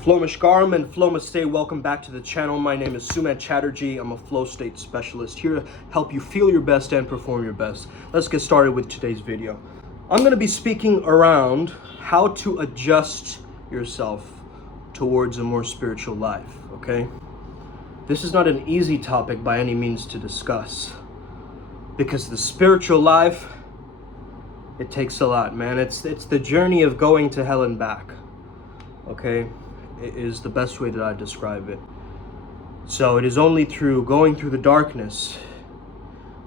Flomashkaram and Flomastay, welcome back to the channel. My name is Sumet Chatterjee. I'm a flow state specialist here to help you feel your best and perform your best. Let's get started with today's video. I'm going to be speaking around how to adjust yourself towards a more spiritual life, okay? This is not an easy topic by any means to discuss, because the spiritual life, it takes a lot, man. It's the journey of going to hell and back, okay? It is the best way that I describe it. So it is only through going through the darkness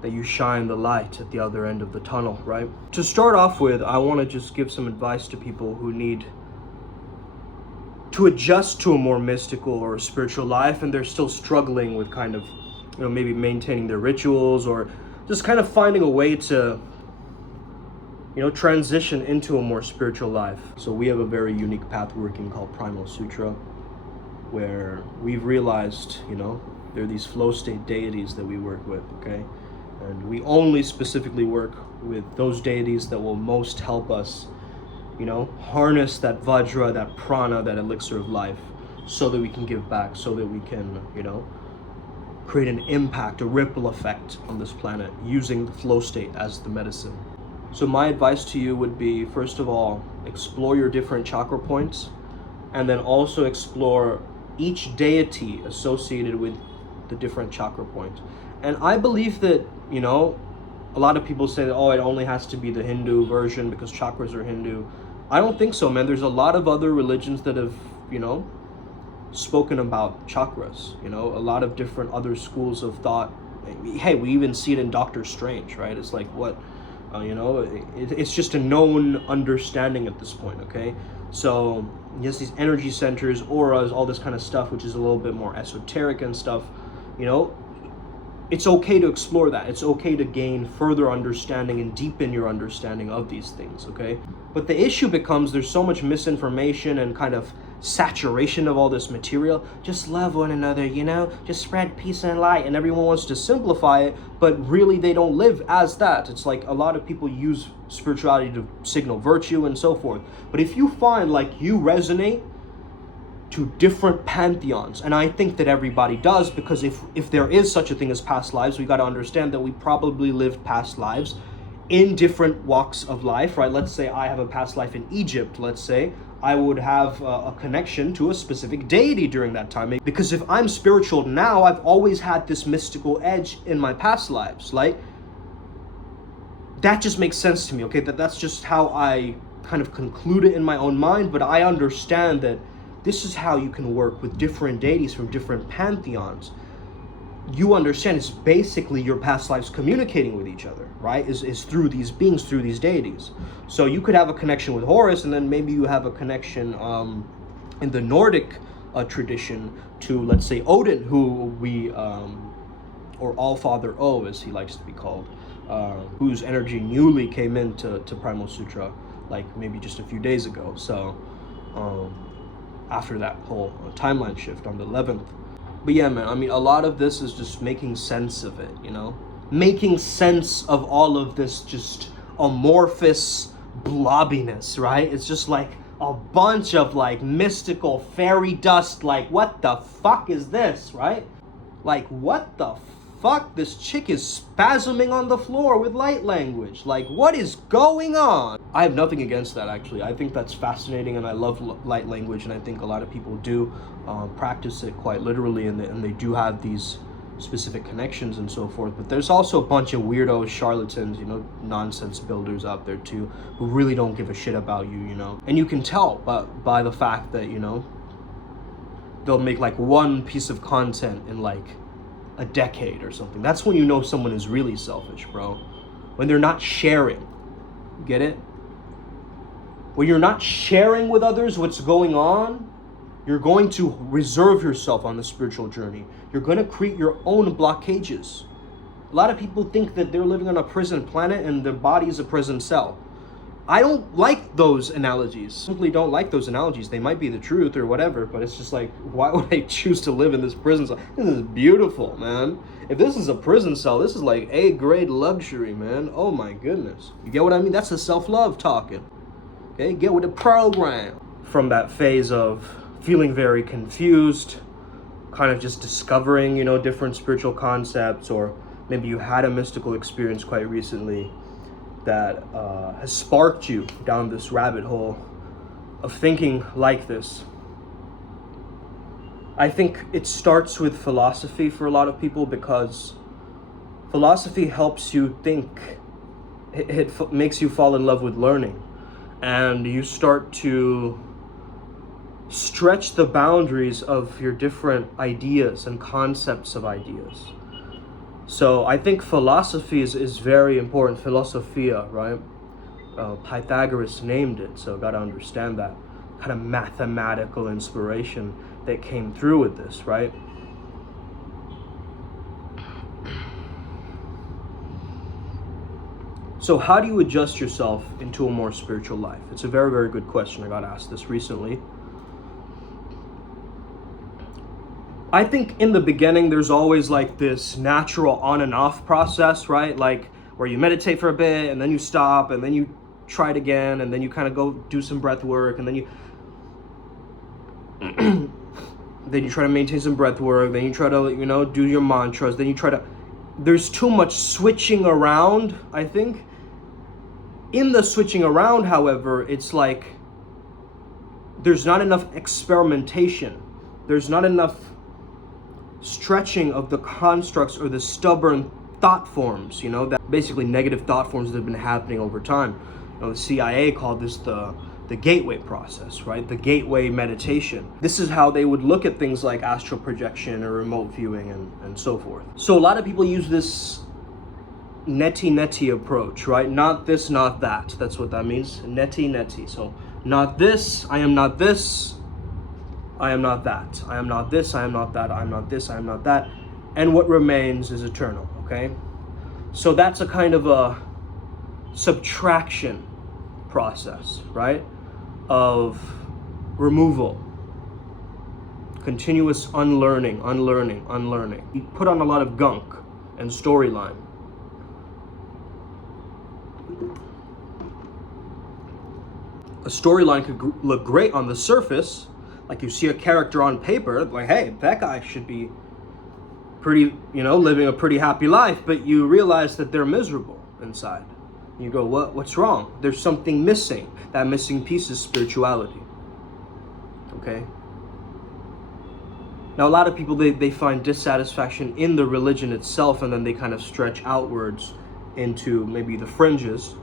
that you shine the light at the other end of the tunnel, right? To start off with, I want to just give some advice to people who need to adjust to a more mystical or spiritual life, and they're still struggling with kind of, maybe maintaining their rituals or just kind of finding a way to transition into a more spiritual life. So we have a very unique path working called Primal Sutra, where we've realized, there are these flow state deities that we work with, okay? And we only specifically work with those deities that will most help us, harness that vajra, that prana, that elixir of life, so that we can give back, so that we can, create an impact, a ripple effect on this planet using the flow state as the medicine. So my advice to you would be, first of all, explore your different chakra points, and then also explore each deity associated with the different chakra points. And I believe that, a lot of people say that, it only has to be the Hindu version because chakras are Hindu. I don't think so, man. There's a lot of other religions that have, spoken about chakras, a lot of different other schools of thought. Hey, we even see it in Doctor Strange, right? It's like, what? It's just a known understanding at this point, okay? So yes, these energy centers, auras, all this kind of stuff, which is a little bit more esoteric and stuff, it's okay to explore that. It's okay to gain further understanding and deepen your understanding of these things, okay? But the issue becomes there's so much misinformation and kind of saturation of all this material. Just love one another, just spread peace and light, and everyone wants to simplify it, but really they don't live as that. It's like a lot of people use spirituality to signal virtue and so forth. But if you find like you resonate to different pantheons, and I think that everybody does, because if there is such a thing as past lives, we got to understand that we probably lived past lives in different walks of life, right? Let's say I have a past life in Egypt. Let's say I would have a connection to a specific deity during that time, because if I'm spiritual now, I've always had this mystical edge in my past lives. Like, that just makes sense to me, okay? That's just how I kind of conclude it in my own mind, but I understand that this is how you can work with different deities from different pantheons. You understand it's basically your past lives communicating with each other, right? Is through these beings, through these deities. So you could have a connection with Horus, and then maybe you have a connection in the Nordic tradition to, let's say, Odin, who we, or Allfather O, as he likes to be called, whose energy newly came into Primal Sutra, like maybe just a few days ago. So after that whole timeline shift on the 11th. But yeah, man, I mean, a lot of this is just making sense of it, Making sense of all of this just amorphous blobbiness, right? It's just like a bunch of like mystical fairy dust, like what the fuck is this, right? Like what the fuck? This chick is spasming on the floor with light language. Like, what is going on? I have nothing against that, actually. I think that's fascinating, and I love light language, and I think a lot of people do practice it quite literally, and they do have these specific connections and so forth. But there's also a bunch of weirdos, charlatans, nonsense builders out there too, who really don't give a shit about you, And you can tell by the fact that, they'll make like one piece of content in like a decade or something. That's when you know someone is really selfish, bro. When they're not sharing. Get it? When you're not sharing with others what's going on, you're going to reserve yourself on the spiritual journey. You're going to create your own blockages. A lot of people think that they're living on a prison planet and their body is a prison cell. I don't like those analogies. Simply don't like those analogies. They might be the truth or whatever, but it's just like, why would I choose to live in this prison cell? This is beautiful, man. If this is a prison cell, this is like A-grade luxury, man. Oh my goodness. You get what I mean? That's the self-love talking. Okay, get with the program. From that phase of feeling very confused, kind of just discovering, different spiritual concepts, or maybe you had a mystical experience quite recently that has sparked you down this rabbit hole of thinking like this. I think it starts with philosophy for a lot of people, because philosophy helps you think. It makes you fall in love with learning, and you start to stretch the boundaries of your different ideas and concepts of ideas. So I think philosophy is very important. Philosophia, right? Pythagoras named it, so gotta understand that kind of mathematical inspiration that came through with this, right? So how do you adjust yourself into a more spiritual life? It's a very, very good question. I got asked this recently. I think in the beginning, there's always like this natural on and off process, right? Like where you meditate for a bit and then you stop and then you try it again and then you kind of go do some breath work and then you then you try to maintain some breath work, then you try to, do your mantras, then you try to, there's too much switching around, I think. In the switching around, however, it's like there's not enough experimentation. There's not enough stretching of the constructs or the stubborn thought forms, that basically negative thought forms that have been happening over time. The CIA called this the gateway process, right? The gateway meditation. This is how they would look at things like astral projection or remote viewing and so forth. So a lot of people use this neti approach, right? Not this, not that. That's what that means. Neti. So not this, I am not this, I am not that. I am not this, I am not that, I am not this, I am not that. And what remains is eternal, okay? So that's a kind of a subtraction process, right? Of removal. Continuous unlearning. You put on a lot of gunk and storyline. A storyline could look great on the surface, like you see a character on paper, like, hey, that guy should be pretty, living a pretty happy life, but you realize that they're miserable inside. You go, what's wrong? There's something missing. That missing piece is spirituality. Okay? Now, a lot of people, they find dissatisfaction in the religion itself, and then they kind of stretch outwards into maybe the fringes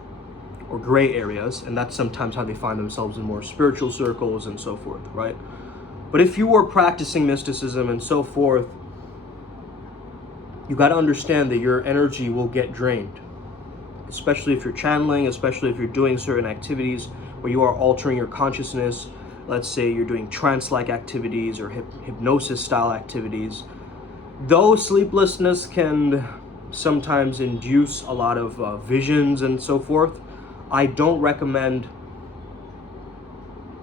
or gray areas, and that's sometimes how they find themselves in more spiritual circles and so forth, right? But if you were practicing mysticism and so forth, you got to understand that your energy will get drained, especially if you're channeling, especially if you're doing certain activities where you are altering your consciousness. Let's say you're doing trance-like activities or hypnosis-style activities. Though sleeplessness can sometimes induce a lot of visions and so forth, I don't recommend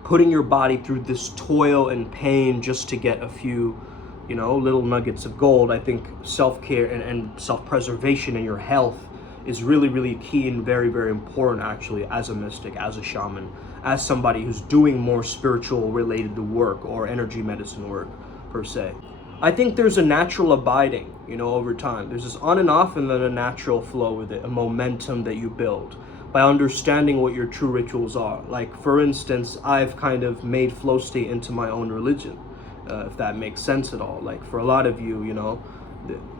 putting your body through this toil and pain just to get a few, little nuggets of gold. I think self-care and self-preservation in your health is really, really key and very, very important, actually, as a mystic, as a shaman, as somebody who's doing more spiritual related work or energy medicine work, per se. I think there's a natural abiding, over time. There's this on and off, and then a natural flow with it, a momentum that you build by understanding what your true rituals are. Like, for instance, I've kind of made flow state into my own religion, if that makes sense at all. Like, for a lot of you,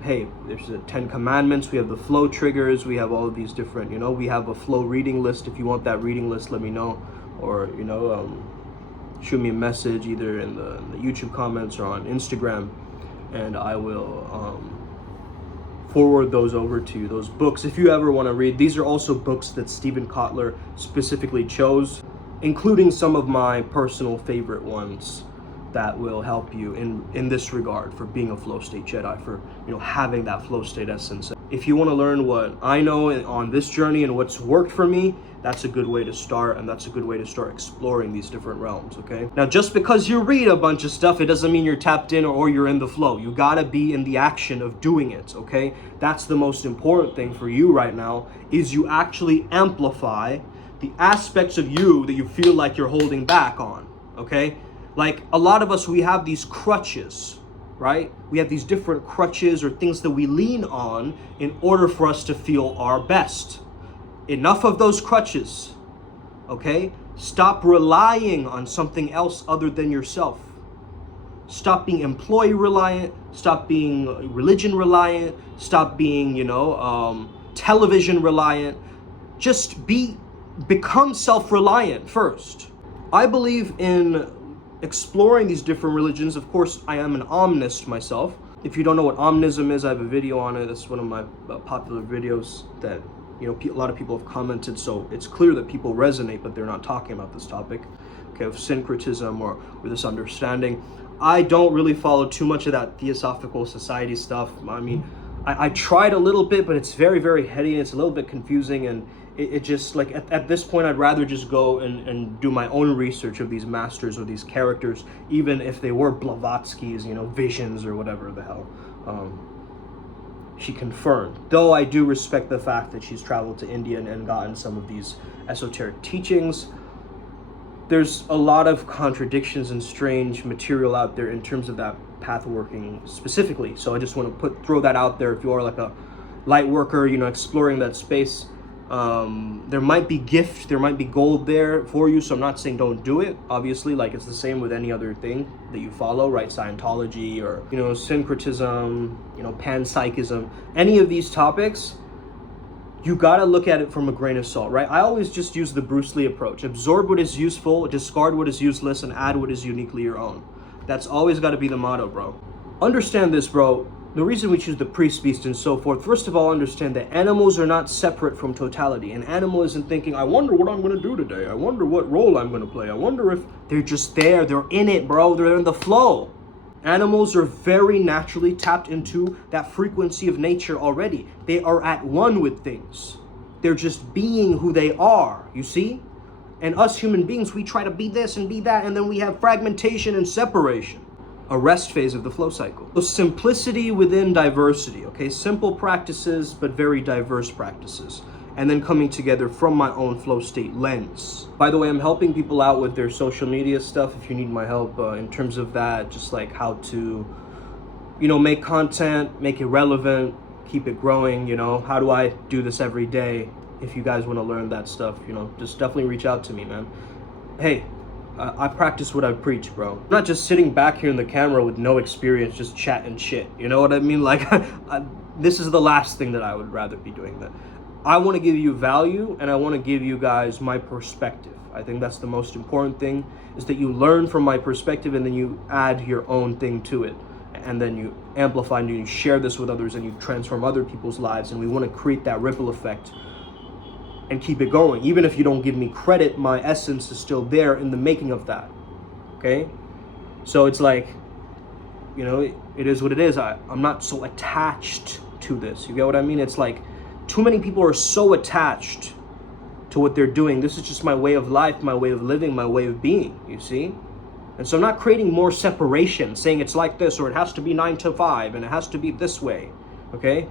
hey, there's the 10 commandments, we have the flow triggers, we have all of these different, we have a flow reading list. If you want that reading list, let me know, or, shoot me a message either in the YouTube comments or on Instagram, and I will forward those over to you, those books, if you ever want to read. These are also books that Stephen Kotler specifically chose, including some of my personal favorite ones that will help you in this regard for being a flow state Jedi, for having that flow state essence. If you want to learn what I know on this journey and what's worked for me, that's a good way to start, and that's a good way to start exploring these different realms, okay? Now, just because you read a bunch of stuff, it doesn't mean you're tapped in or you're in the flow. You gotta be in the action of doing it, okay? That's the most important thing for you right now, is you actually amplify the aspects of you that you feel like you're holding back on, okay? Like a lot of us, we have these crutches, right? We have these different crutches or things that we lean on in order for us to feel our best. Enough of those crutches, okay? Stop relying on something else other than yourself. Stop being employee reliant, stop being religion reliant, stop being, television reliant. Just become self-reliant first. I believe in exploring these different religions. Of course, I am an omnist myself. If you don't know what omnism is, I have a video on it. That's one of my popular videos that, a lot of people have commented, so it's clear that people resonate, but they're not talking about this topic, okay, of syncretism or this understanding. I don't really follow too much of that Theosophical Society stuff. I mean, I tried a little bit, but it's very, very heady, and it's a little bit confusing, and it just, like, at this point, I'd rather just go and do my own research of these masters or these characters, even if they were Blavatsky's, visions or whatever the hell she confirmed. Though I do respect the fact that she's traveled to India and gotten some of these esoteric teachings. There's a lot of contradictions and strange material out there in terms of that path working specifically. So I just want to throw that out there. If you are like a light worker, exploring that space, there might be gift, there might be gold there for you. So I'm not saying don't do it. Obviously, like it's the same with any other thing that you follow, right? Scientology or, syncretism, panpsychism, any of these topics. You gotta look at it from a grain of salt, right? I always just use the Bruce Lee approach. Absorb what is useful, discard what is useless, and add what is uniquely your own. That's always gotta be the motto, bro. Understand this, bro. The reason we choose the priest, beast, and so forth, first of all, understand that animals are not separate from totality. An animal isn't thinking, I wonder what I'm gonna do today. I wonder what role I'm gonna play. I wonder if they're just there. They're in it, bro. They're in the flow. Animals are very naturally tapped into that frequency of nature already. They are at one with things. They're just being who they are, you see? And us human beings, we try to be this and be that, and then we have fragmentation and separation. A rest phase of the flow cycle. So simplicity within diversity, okay? Simple practices, but very diverse practices. And then coming together from my own flow state lens. By the way, I'm helping people out with their social media stuff. If you need my help in terms of that, just like how to, make content, make it relevant, keep it growing, how do I do this every day? If you guys want to learn that stuff, just definitely reach out to me, man. Hey, I practice what I preach, bro. I'm not just sitting back here in the camera with no experience, just chatting shit. You know what I mean? Like, this is the last thing that I would rather be doing. That I want to give you value, and I want to give you guys my perspective. I think that's the most important thing, is that you learn from my perspective and then you add your own thing to it. And then you amplify and you share this with others and you transform other people's lives. And we want to create that ripple effect and keep it going. Even if you don't give me credit, my essence is still there in the making of that. Okay? So it's like, it is what it is. I'm not so attached to this. You get what I mean? It's like, too many people are so attached to what they're doing. This is just my way of life, my way of living, my way of being, you see? And so I'm not creating more separation, saying it's like this, or it has to be 9 to 5, and it has to be this way, okay?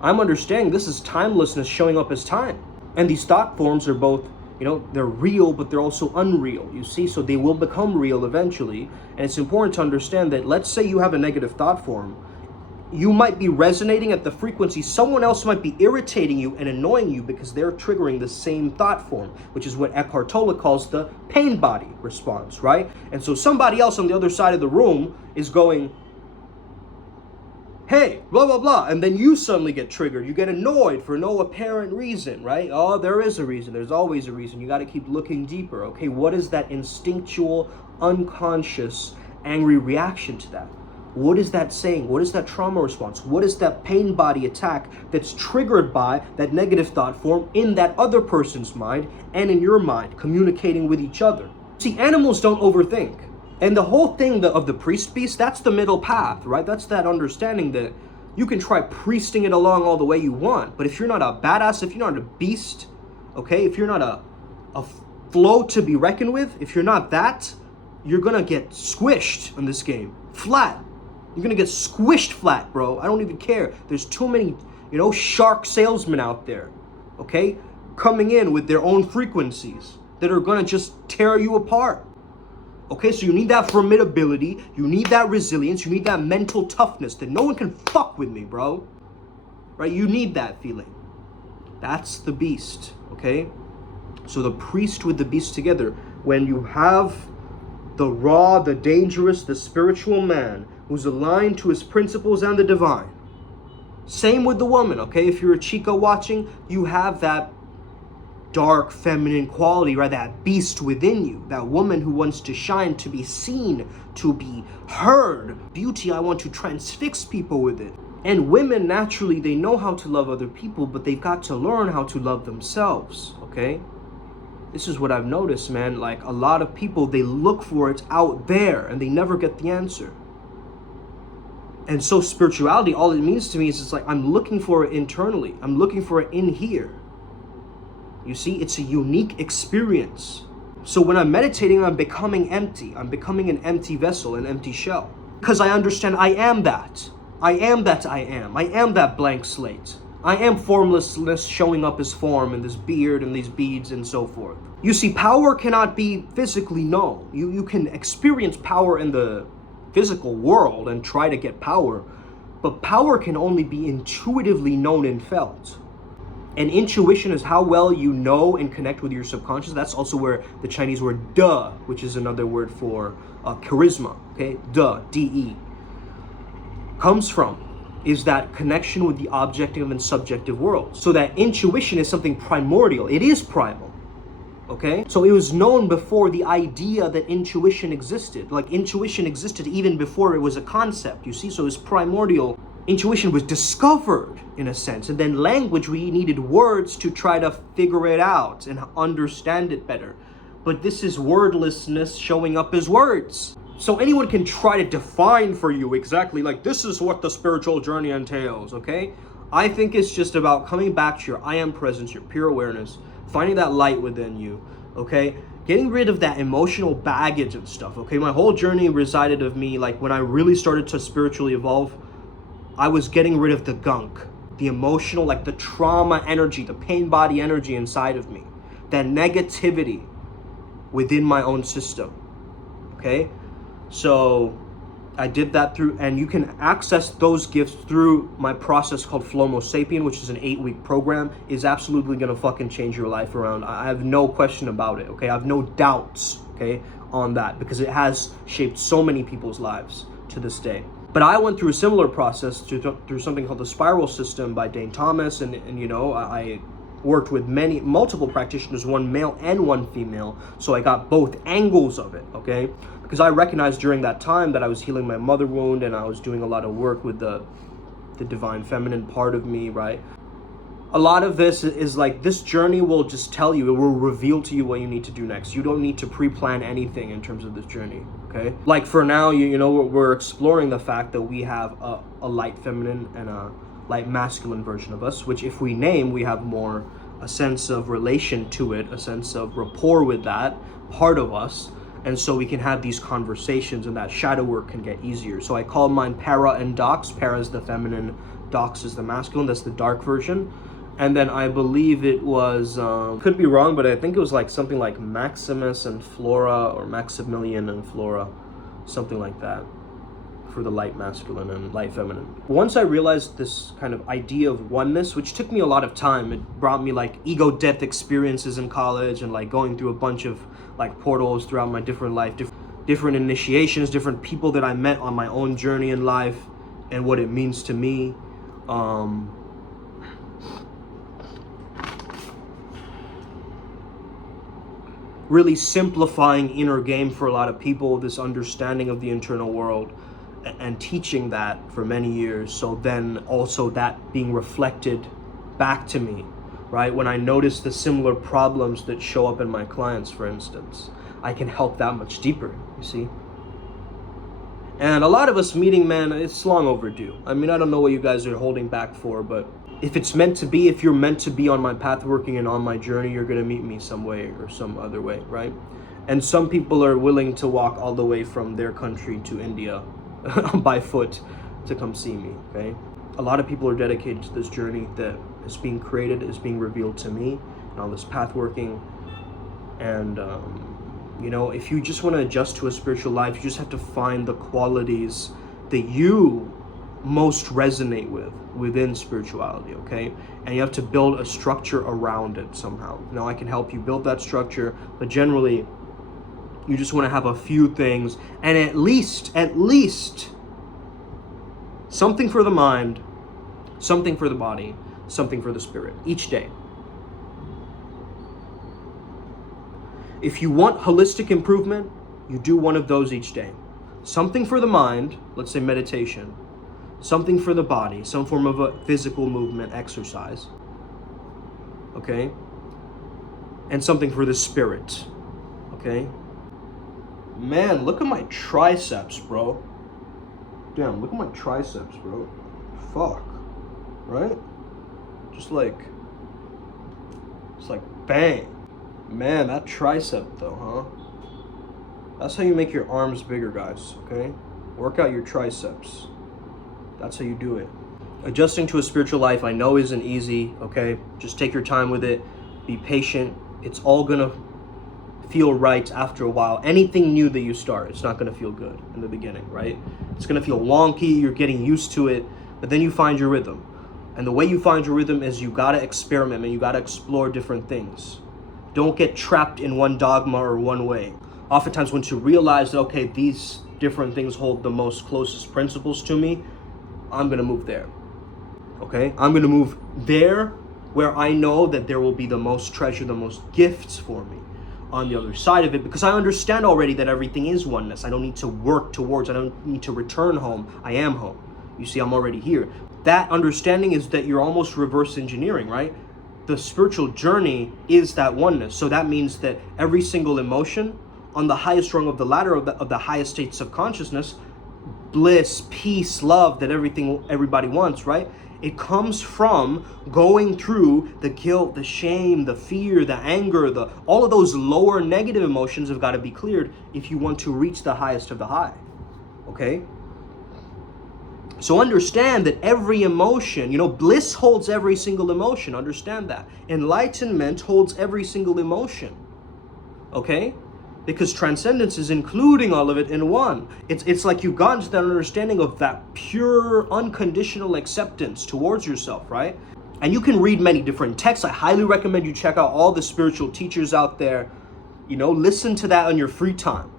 I'm understanding this is timelessness showing up as time. And these thought forms are both, they're real, but they're also unreal, you see? So they will become real eventually. And it's important to understand that, let's say you have a negative thought form, you might be resonating at the frequency. Someone else might be irritating you and annoying you because they're triggering the same thought form, which is what Eckhart Tolle calls the pain body response, right? And so somebody else on the other side of the room is going, hey, blah, blah, blah. And then you suddenly get triggered. You get annoyed for no apparent reason, right? Oh, there is a reason. There's always a reason. You got to keep looking deeper, okay? What is that instinctual, unconscious, angry reaction to that? What is that saying? What is that trauma response? What is that pain body attack that's triggered by that negative thought form in that other person's mind and in your mind, communicating with each other? See, animals don't overthink. And the whole thing of the priest beast, that's the middle path, right? That's that understanding that you can try priesting it along all the way you want, but if you're not a badass, if you're not a beast, okay, if you're not a flow to be reckoned with, if you're not that, you're gonna get squished in this game, flat. You're gonna get squished flat, bro. I don't even care. There's too many, shark salesmen out there, okay? Coming in with their own frequencies that are gonna just tear you apart. Okay, so you need that formidability, you need that resilience, you need that mental toughness that no one can fuck with me, bro. Right? You need that feeling. That's the beast, okay? So the priest with the beast together, when you have the raw, the dangerous, the spiritual man who's aligned to his principles and the divine. Same with the woman, okay? If you're a chica watching, you have that dark feminine quality, right? That beast within you, that woman who wants to shine, to be seen, to be heard. Beauty, I want to transfix people with it. And women, naturally, they know how to love other people, but they've got to learn how to love themselves, okay? This is what I've noticed, man. Like, a lot of people, they look for it out there and they never get the answer. And so spirituality, all it means to me is it's like I'm looking for it internally. I'm looking for it in here. You see, it's a unique experience. So when I'm meditating, I'm becoming empty. I'm becoming an empty vessel, an empty shell. Because I understand I am that. I am that I am. I am that blank slate. I am formlessness showing up as form and this beard and these beads and so forth. You see, power cannot be physically known. You can experience power in the physical world and try to get power, but power can only be intuitively known and felt. And intuition is how well you know and connect with your subconscious. That's also where the Chinese word "de," which is another word for charisma, okay, de, D-E, comes from, is that connection with the objective and subjective world. So that intuition is something primordial. It is primal, okay? So it was known before the idea that intuition existed. Like, intuition existed even before it was a concept, you see? So it's primordial. Intuition was discovered, in a sense. And then language, we needed words to try to figure it out and understand it better. But this is wordlessness showing up as words. So anyone can try to define for you exactly, like, this is what the spiritual journey entails, okay? I think it's just about coming back to your I am presence, your pure awareness, finding that light within you, okay? Getting rid of that emotional baggage and stuff, okay? My whole journey resided of me, like, when I really started to spiritually evolve, I was getting rid of the gunk, the emotional, like the trauma energy, the pain body energy inside of me, that negativity within my own system, okay? So I did that through, and you can access those gifts through my process called Flomo Sapien, which is an 8-week program. Is absolutely gonna fucking change your life around. I have no question about it, okay? I have no doubts, okay, on that, because it has shaped so many people's lives to this day. But I went through a similar process through something called the Spiral System by Dane Thomas, and you know, I worked with multiple practitioners, one male and one female, so I got both angles of it, okay? Because I recognized during that time that I was healing my mother wound, and I was doing a lot of work with the divine feminine part of me, right? A lot of this is like, this journey will just tell you, it will reveal to you what you need to do next. You don't need to pre-plan anything in terms of this journey, okay? Like, for now, you know, we're exploring the fact that we have a light feminine and a light masculine version of us, which if we name, we have more a sense of relation to it, a sense of rapport with that part of us. And so we can have these conversations, and that shadow work can get easier. So I call mine Para and Dox. Para is the feminine, Dox is the masculine. That's the dark version. And then I believe it was, could be wrong, but I think it was like something like Maximus and Flora, or Maximilian and Flora, something like that, for the light masculine and light feminine. Once I realized this kind of idea of oneness, which took me a lot of time, it brought me like ego death experiences in college, and like going through a bunch of like portals throughout my different life, different initiations, different people that I met on my own journey in life, and what it means to me. Really simplifying inner game for a lot of people, this understanding of the internal world, and teaching that for many years. So then also that being reflected back to me, right? When I notice the similar problems that show up in my clients, for instance, I can help that much deeper, you see? And a lot of us meeting, man, it's long overdue. I mean, I don't know what you guys are holding back for, but if it's meant to be, if you're meant to be on my path working and on my journey, you're gonna meet me some way or some other way, right? And some people are willing to walk all the way from their country to India by foot to come see me, okay? A lot of people are dedicated to this journey that is being created, is being revealed to me, and all this path working. And You know, if you just want to adjust to a spiritual life, you just have to find the qualities that you most resonate with within spirituality, okay? And you have to build a structure around it somehow. Now, I can help you build that structure, but generally, you just want to have a few things, and at least, something for the mind, something for the body, something for the spirit, each day. If you want holistic improvement, you do one of those each day. Something for the mind, let's say meditation. Something for the body, some form of a physical movement, exercise. Okay? And something for the spirit. Okay? Man, look at my triceps, bro. Damn, look at my triceps, bro. Fuck. Right? Just like bang. Man, that tricep though, huh? That's how you make your arms bigger, guys, okay? Work out your triceps. That's how you do it. Adjusting to a spiritual life, I know isn't easy, okay? Just take your time with it. Be patient. It's all gonna feel right after a while. Anything new that you start, it's not gonna feel good in the beginning, right? It's gonna feel wonky, you're getting used to it, but then you find your rhythm. And the way you find your rhythm is you gotta experiment and you gotta explore different things. Don't get trapped in one dogma or one way. Oftentimes once you realize that, okay, these different things hold the most closest principles to me, I'm gonna move there, okay? I'm gonna move there where I know that there will be the most treasure, the most gifts for me on the other side of it, because I understand already that everything is oneness. I don't need to work towards, I don't need to return home. I am home. You see, I'm already here. That understanding is that you're almost reverse engineering, right? The spiritual journey is that oneness. So that means that every single emotion on the highest rung of the ladder of the highest states of consciousness, bliss, peace, love, that everybody wants, right? It comes from going through the guilt, the shame, the fear, the anger, all of those lower negative emotions have got to be cleared if you want to reach the highest of the high, okay? So understand that every emotion, bliss holds every single emotion. Understand that. Enlightenment holds every single emotion. Okay? Because transcendence is including all of it in one. It's like you've gotten to that understanding of that pure, unconditional acceptance towards yourself, right? And you can read many different texts. I highly recommend you check out all the spiritual teachers out there. Listen to that on your free time.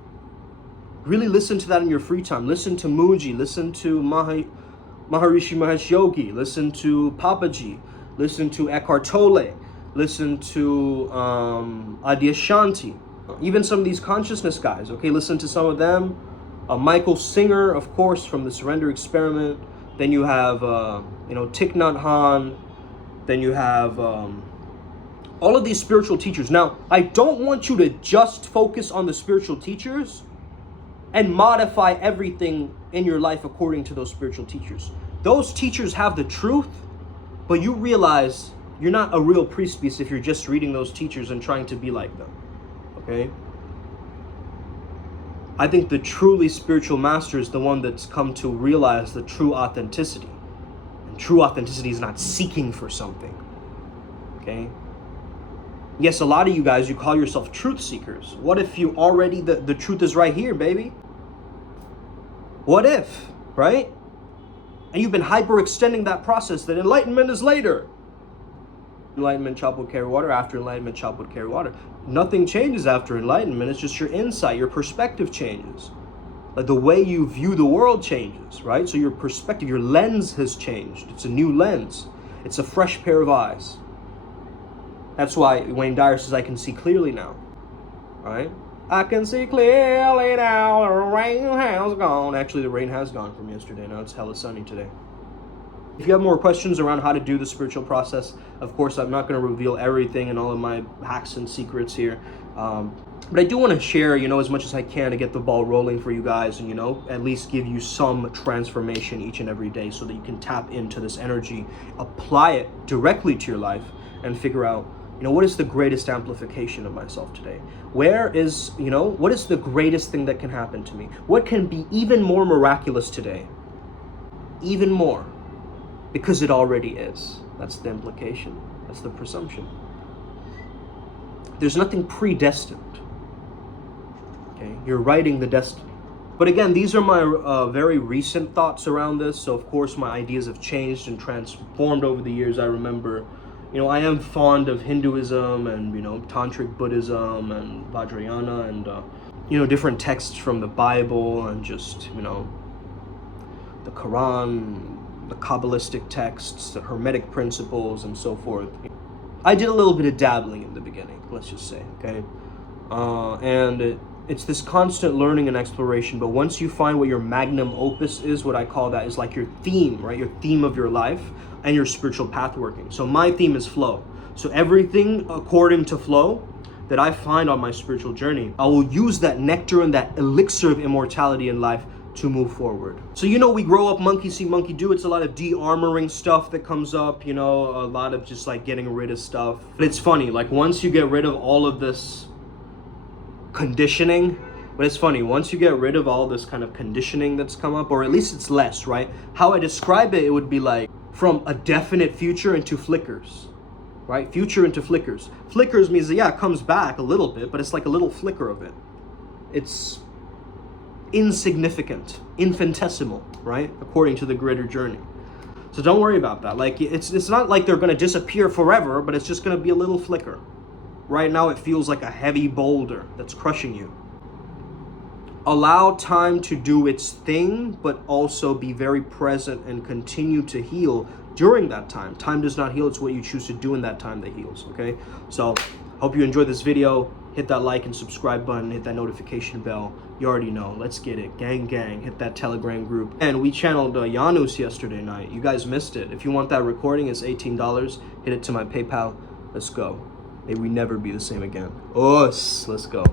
Really listen to that in your free time. Listen to Muji, listen to Maharishi Mahesh Yogi, listen to Papaji, listen to Eckhart Tolle, listen to Adyashanti, even some of these consciousness guys, okay? Listen to some of them. Michael Singer, of course, from the Surrender Experiment. Then you have, Thich Nhat Hanh. Then you have all of these spiritual teachers. Now, I don't want you to just focus on the spiritual teachers and modify everything in your life according to those spiritual teachers. Those teachers have the truth, but you realize you're not a real priest piece if you're just reading those teachers and trying to be like them, okay? I think the truly spiritual master is the one that's come to realize the true authenticity. And true authenticity is not seeking for something, okay? Yes, a lot of you guys, you call yourself truth seekers. What if you already, the truth is right here, baby? What if, right? And you've been hyperextending that process that enlightenment is later. Enlightenment chopped wood, carry water. After enlightenment, chopped wood, carry water. Nothing changes after enlightenment. It's just your insight, your perspective changes. Like the way you view the world changes, right? So your perspective, your lens has changed. It's a new lens. It's a fresh pair of eyes. That's why Wayne Dyer says, I can see clearly now, right? I can see clearly now, the rain has gone. Actually, the rain has gone from yesterday. Now it's hella sunny today. If you have more questions around how to do the spiritual process, of course, I'm not going to reveal everything and all of my hacks and secrets here. But I do want to share, as much as I can to get the ball rolling for you guys and, at least give you some transformation each and every day so that you can tap into this energy, apply it directly to your life and figure out, what is the greatest amplification of myself today? What is the greatest thing that can happen to me? What can be even more miraculous today? Even more. Because it already is. That's the implication. That's the presumption. There's nothing predestined. Okay, you're writing the destiny. But again, these are my very recent thoughts around this. So of course my ideas have changed and transformed over the years. I remember, I am fond of Hinduism and, Tantric Buddhism and Vajrayana and, different texts from the Bible and just, the Quran, the Kabbalistic texts, the Hermetic principles and so forth. I did a little bit of dabbling in the beginning, let's just say, okay? It's this constant learning and exploration, but once you find what your magnum opus is, what I call that is like your theme, right? Your theme of your life and your spiritual path working. So my theme is flow. So everything according to flow that I find on my spiritual journey, I will use that nectar and that elixir of immortality in life to move forward. So we grow up, monkey see, monkey do. It's a lot of de-armoring stuff that comes up, a lot of just like getting rid of stuff. But it's funny, like once you get rid of all of this conditioning, but it's funny, once you get rid of all this kind of conditioning that's come up, or at least it's less, right? How I describe it, it would be like from a definite future into flickers, right? Future into flickers. Flickers means that, it comes back a little bit, but it's like a little flicker of it. It's insignificant, infinitesimal, right? According to the greater journey. So don't worry about that. Like it's not like they're going to disappear forever, but it's just going to be a little flicker. Right now it feels like a heavy boulder that's crushing you. Allow time to do its thing, but also be very present and continue to heal during that time. Time does not heal, it's what you choose to do in that time that heals, okay? So hope you enjoyed this video. Hit that like and subscribe button, hit that notification bell. You already know, let's get it. Gang, gang, hit that Telegram group. And we channeled Janus yesterday night. You guys missed it. If you want that recording, it's $18. Hit it to my PayPal. Let's go. May we never be the same again. Let's go.